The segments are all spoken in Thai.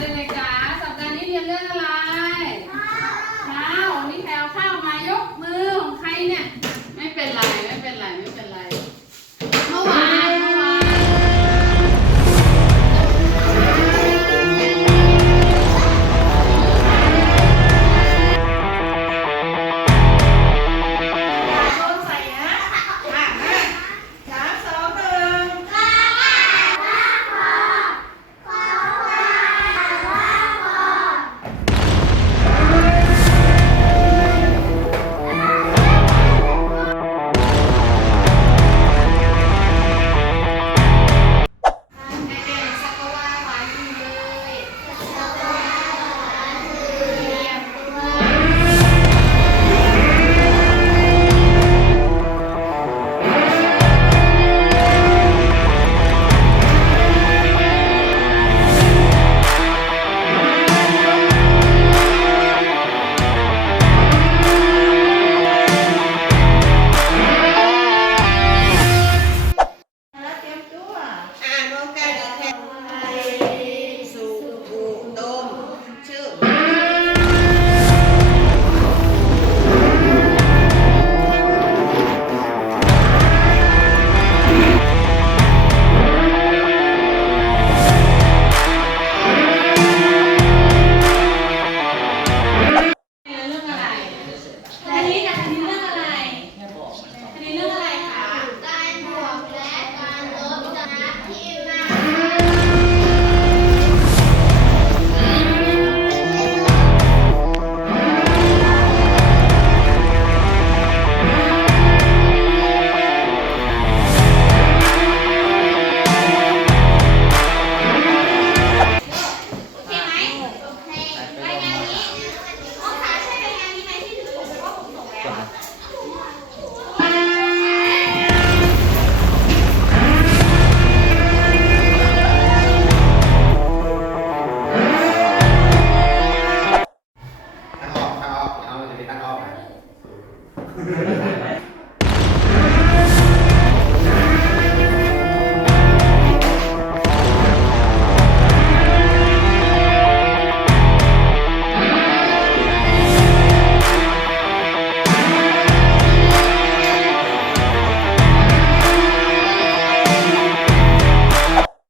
Dale,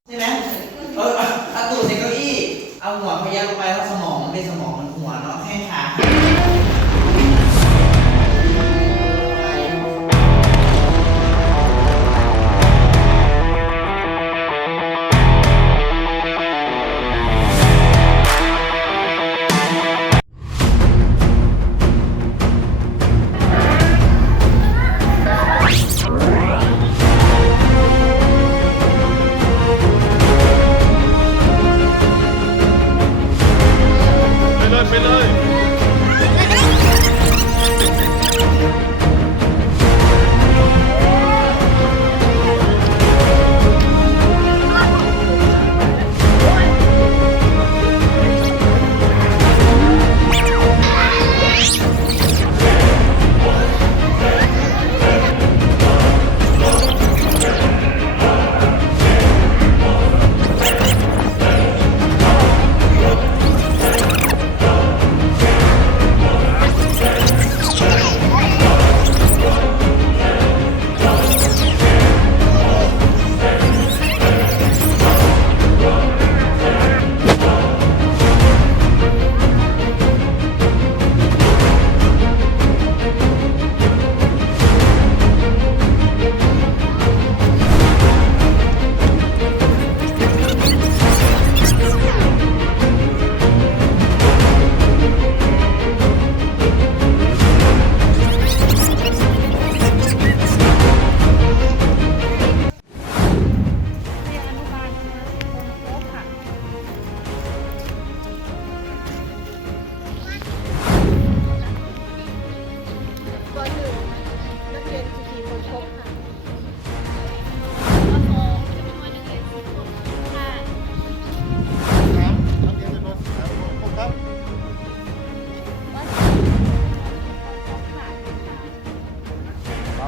ใช่ไหมเออเอาตูดใส่เก้าอี้ เอาหัวพยักลงไปแล้วสมองมันสมองมันหัวเนาะแข้งขา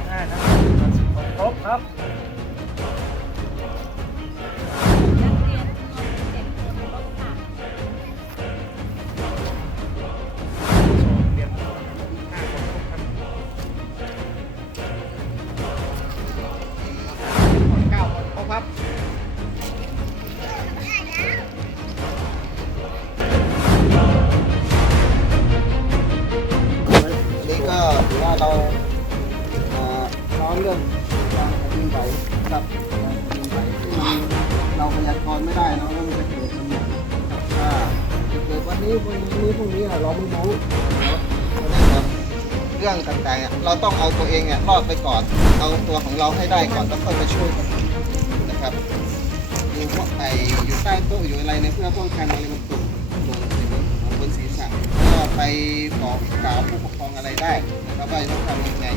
ห้านะคนครบครับ เรื่องการแผ่นดินไหวกับการแผ่นดินไหวซึ่เราพยากรณ์ไม่ได้นอะว่ามันจะเกิดตรงไหนนะครับถ้าเกิดวันนี้วันนี้พรุ่งนี้อะเราไม่รู้เนาะเพราะฉะนั้นครับเรื่องต่างๆเราต้องเอาตัวเองเนี่ยรอดไปก่อน เอาตัวของเราให้ได้ก่อนแล้วค่อยมาช่วยคนอื่นนะครับอยู่พวกไออยู่ใต้โต๊ะอยู่อะไรในยเพื่อป้องกันอะไรมันตกหล่นใส่บนหัวบนศีรษะก็ไปบอกกล่าวผู้ปกครองอะไรได้นะครับว่าจะต้องทำยังไง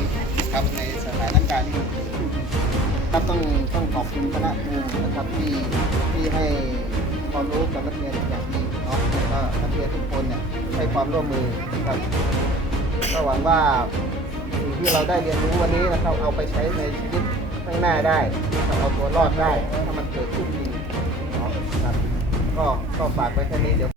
ครับในสถานการณ์ที่ครับต้องต้องขอบคุณคณะครูนะครับที่ที่ให้ความรู้กับนักเรียนอย่างดีเนาะแล้วก็นักเรียนทุกคนเนี่ยให้ความร่วมมือนะครับก็หวังว่าสิ่งที่เราได้เรียนรู้วันนี้นะครับเอาไปใช้ในชีวิตข้างหน้าได้นะครับเอาตัวรอดได้ถ้ามันเกิดขึ้นจริงเนาะครับก็ก็ฝากไว้แค่นี้เดี๋ยว